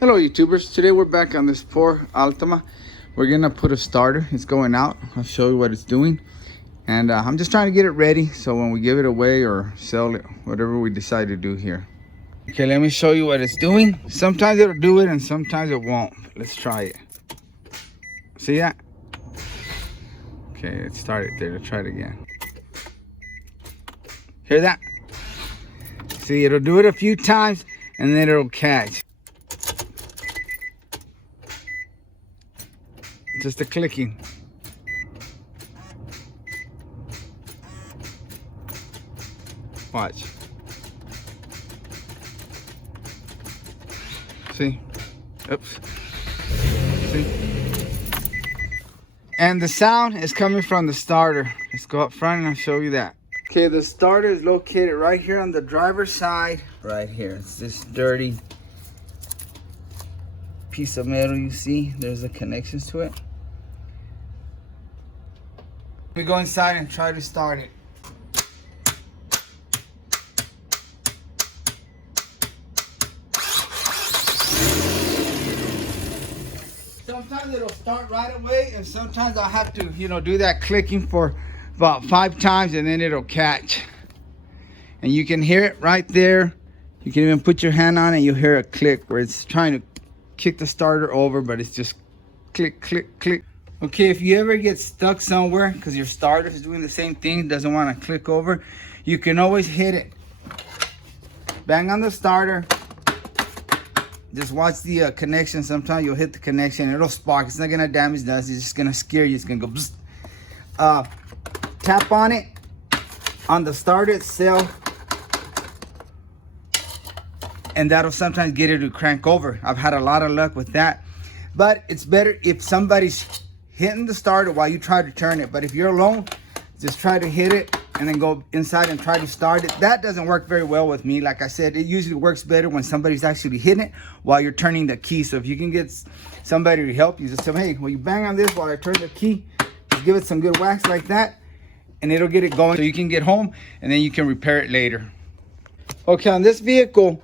Hello YouTubers, today we're back on this poor Altima. We're gonna put a starter, it's going out. I'll show you what it's doing. And I'm just trying to get it ready so when we give it away or sell it, whatever we decide to do here. Okay, let me show you what it's doing. Sometimes it'll do it and sometimes it won't. Let's try it. See that? Okay, it started there. Let's try it again. Hear that? See, it'll do it a few times and then it'll catch. Just a clicking. Watch. See? Oops. See? And the sound is coming from the starter. Let's go up front and I'll show you that. Okay, the starter is located right here on the driver's side. Right here. It's this dirty piece of metal you see. There's the connections to it. We go inside and try to start it. Sometimes it'll start right away and sometimes I'll have to, do that clicking for about 5 times and then it'll catch. And you can hear it right there. You can even put your hand on it, you'll hear a click where it's trying to kick the starter over, but it's just click, click, click. Okay, if you ever get stuck somewhere because your starter is doing the same thing, doesn't want to click over, you can always hit it. Bang on the starter. Just watch the connection. Sometimes you'll hit the connection, it'll spark. It's not gonna damage nothing. It's just gonna scare you. It's gonna go bzz. Tap on it, on the starter itself, and that'll sometimes get it to crank over. I've had a lot of luck with that. But it's better if somebody's hitting the starter while you try to turn it. But if you're alone, just try to hit it and then go inside and try to start it. That doesn't work very well with me. Like I said, it usually works better when somebody's actually hitting it while you're turning the key. So if you can get somebody to help you, just say, hey, will you bang on this while I turn the key? Just give it some good whacks like that and it'll get it going so you can get home and then you can repair it later. Okay, on this vehicle,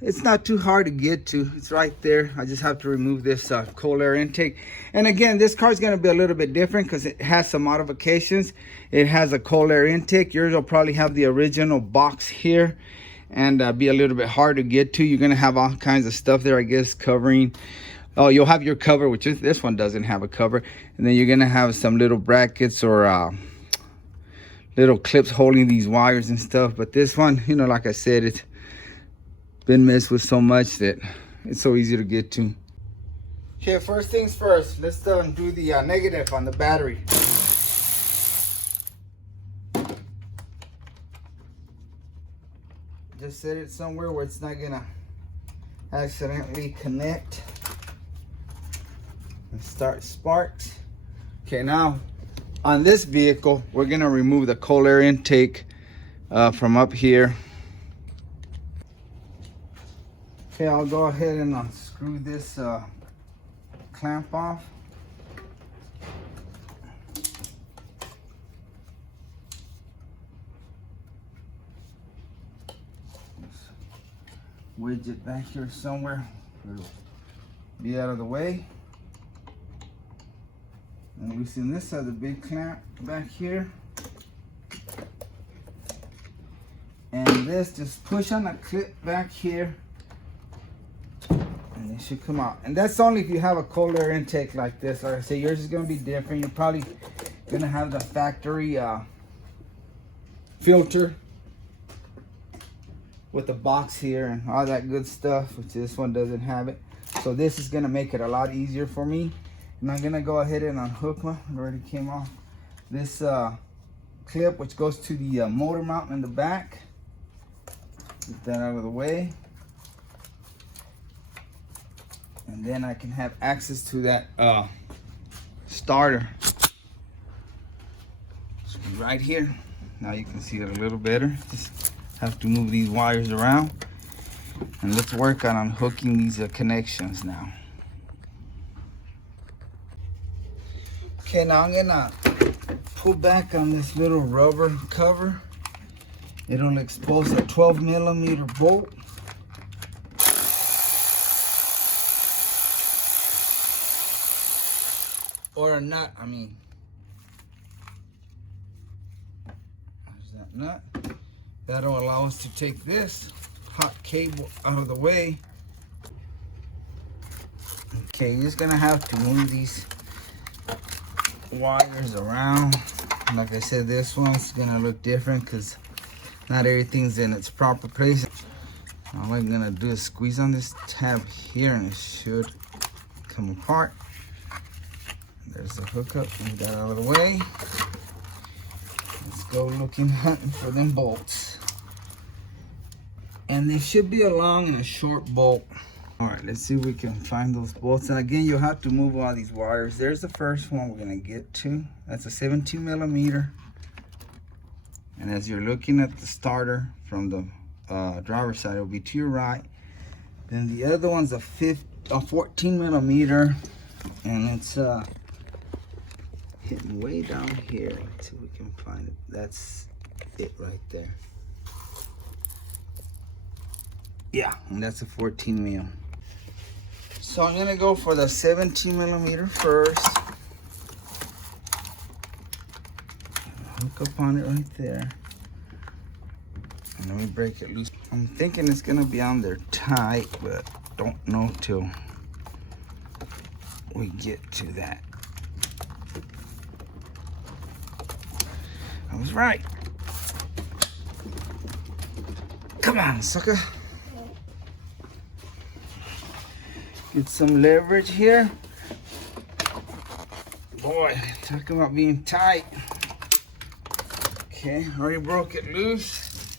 it's not too hard to get to. It's right there. I just have to remove this cold air intake. And again, this car is going to be a little bit different because it has some modifications. It has a cold air intake. Yours will probably have the original box here and be a little bit hard to get to. You're going to have all kinds of stuff there, I guess, covering. Oh, you'll have your cover, which is, this one doesn't have a cover. And then you're going to have some little brackets or little clips holding these wires and stuff. But this one, like I said, it's been messed with so much that it's so easy to get to. Okay, first things first, let's do the negative on the battery. Just set it somewhere where it's not gonna accidentally connect and start sparks. Okay, now on this vehicle, we're gonna remove the cold air intake from up here. Okay, I'll go ahead and unscrew this clamp off. Wedge it back here somewhere. It'll be out of the way. And loosen this other big clamp back here. And this, just push on the clip back here. And it should come out. And that's only if you have a cold air intake like this. Like I say, yours is going to be different. You're probably going to have the factory filter with the box here and all that good stuff, which this one doesn't have it. So this is going to make it a lot easier for me. And I'm going to go ahead and unhook one. It already came off. This clip, which goes to the motor mount in the back. Get that out of the way. And then I can have access to that starter. Should be right here. Now you can see it a little better. Just have to move these wires around. And let's work on unhooking these connections now. Okay, now I'm gonna pull back on this little rubber cover. It'll expose a 12mm bolt. or a nut, I mean. There's that nut. That'll allow us to take this hot cable out of the way. Okay, you're just gonna have to move these wires around. Like I said, this one's gonna look different because not everything's in its proper place. All I'm gonna do is squeeze on this tab here and it should come apart. There's the hookup, move that out of the way. Let's go hunting for them bolts. And there should be a long and a short bolt. All right, let's see if we can find those bolts. And again, you'll have to move all these wires. There's the first one we're gonna get to. That's a 17 millimeter. And as you're looking at the starter from the driver's side, it'll be to your right. Then the other one's a 14 millimeter, and it's hitting way down here. Let's see if we can find it. That's it right there. Yeah, and that's a 14 mil. So I'm gonna go for the 17 millimeter first. Hook up on it right there. And let me break it loose. I'm thinking it's gonna be on there tight, but don't know till we get to that. I was right. Come on, sucker. Get some leverage here. Boy, talking about being tight. Okay, already broke it loose.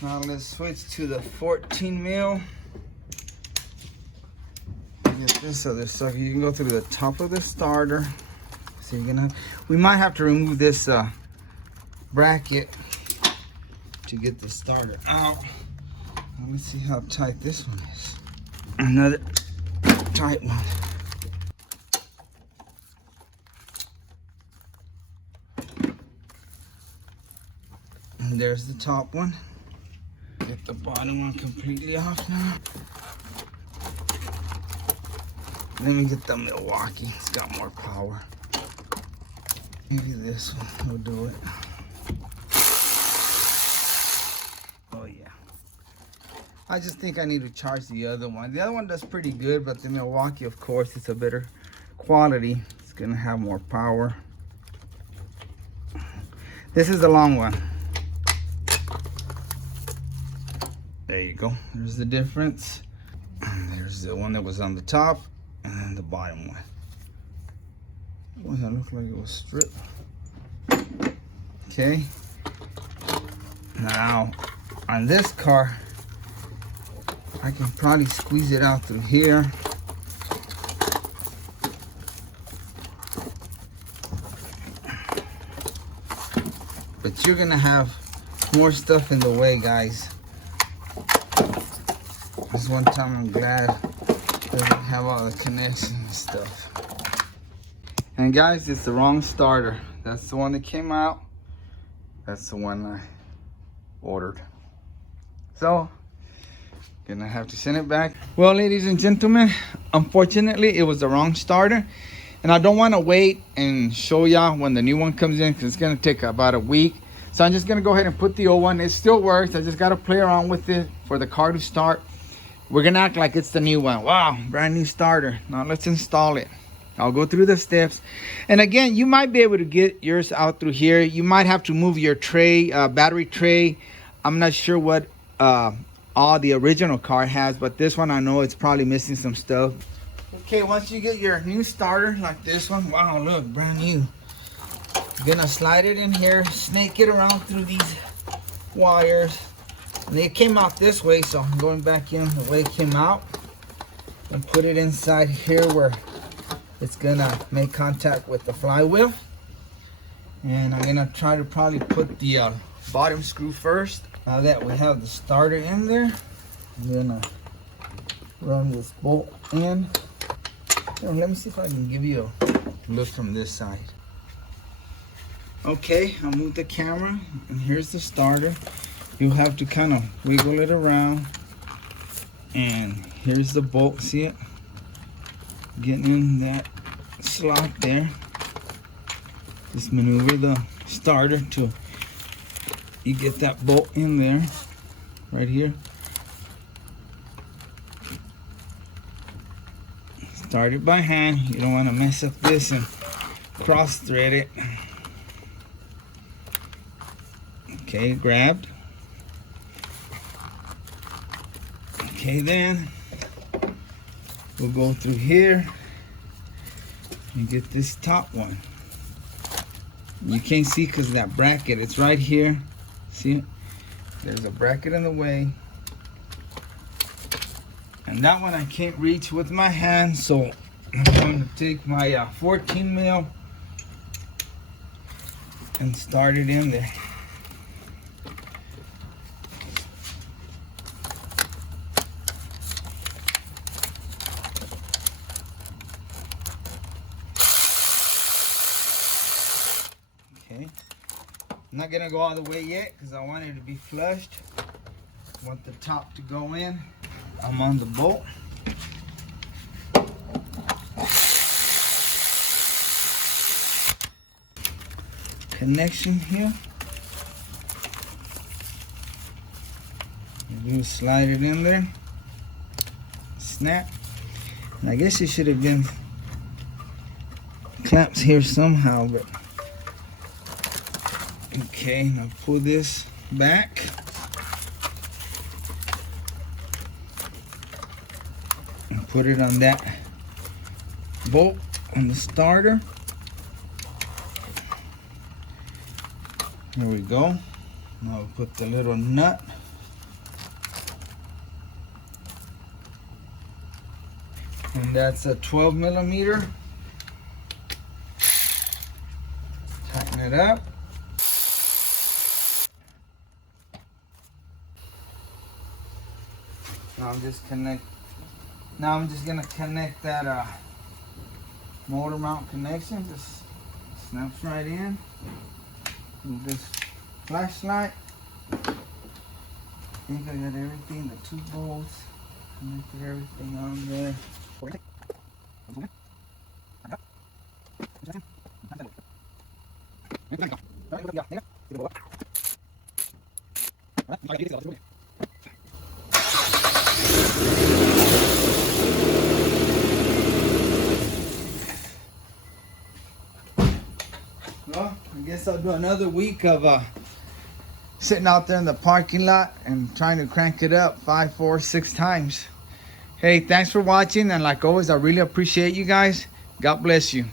Now let's switch to the 14 mil. Get this other sucker. You can go through the top of the starter. So you're gonna, we might have to remove this bracket to get the starter out. Now let's see how tight this one is. Another tight one. And there's the top one. Get the bottom one completely off now. Let me get the Milwaukee. It's got more power. Maybe this one will do it. Oh yeah. I just think I need to charge the other one. The other one does pretty good, but the Milwaukee, of course, it's a better quality. It's gonna have more power. This is the long one. There you go. There's the difference. And there's the one that was on the top, and then the bottom one. Boy, that looked like it was stripped. Okay. Now, on this car, I can probably squeeze it out through here. But you're gonna have more stuff in the way, guys. This one time I'm glad it doesn't have all the connections and stuff. And guys, it's the wrong starter. That's the one that came out. That's the one I ordered. So, gonna have to send it back. Well, ladies and gentlemen, unfortunately, it was the wrong starter. And I don't want to wait and show y'all when the new one comes in, because it's gonna take about a week. So I'm just gonna go ahead and put the old one. It still works. I just gotta play around with it for the car to start. We're gonna act like it's the new one. Wow, brand new starter. Now let's install it. I'll go through the steps. And again, you might be able to get yours out through here. You might have to move your tray, battery tray. I'm not sure what all the original car has, but this one I know it's probably missing some stuff. Okay, once you get your new starter like this one, wow, look, brand new. You're gonna slide it in here, snake it around through these wires. And it came out this way, so I'm going back in the way it came out. And put it inside here where it's gonna make contact with the flywheel. And I'm gonna try to probably put the bottom screw first. Now that we have the starter in there, I'm gonna run this bolt in. Now, let me see if I can give you a look from this side. Okay, I'll move the camera, and here's the starter. You'll have to kind of wiggle it around. And here's the bolt, see it? Getting in that slot there. Just maneuver the starter till you get that bolt in there, right here. Start it by hand. You don't want to mess up this and cross thread it. Okay, grabbed. Okay, then we'll go through here and get this top one. You can't see because of that bracket. It's right here. See? There's a bracket in the way. And that one I can't reach with my hand, so I'm going to take my 14 mil and start it in there. Okay. I'm not gonna go all the way yet because I want it to be flushed. I want the top to go in. I'm on the bolt. Connection here. You slide it in there. Snap. And I guess it should have been clamps here somehow, but okay, now pull this back. And put it on that bolt on the starter. Here we go. Now we'll put the little nut. And that's a 12 millimeter. Tighten it up. Now I'm just gonna connect that motor mount connection. Just snaps right in. And this flashlight. I think I got everything. The 2 bolts. Connected everything on there. Well, I guess I'll do another week of sitting out there in the parking lot and trying to crank it up 5, 4, 6 times. Hey, thanks for watching, and like always, I really appreciate you guys. God bless you.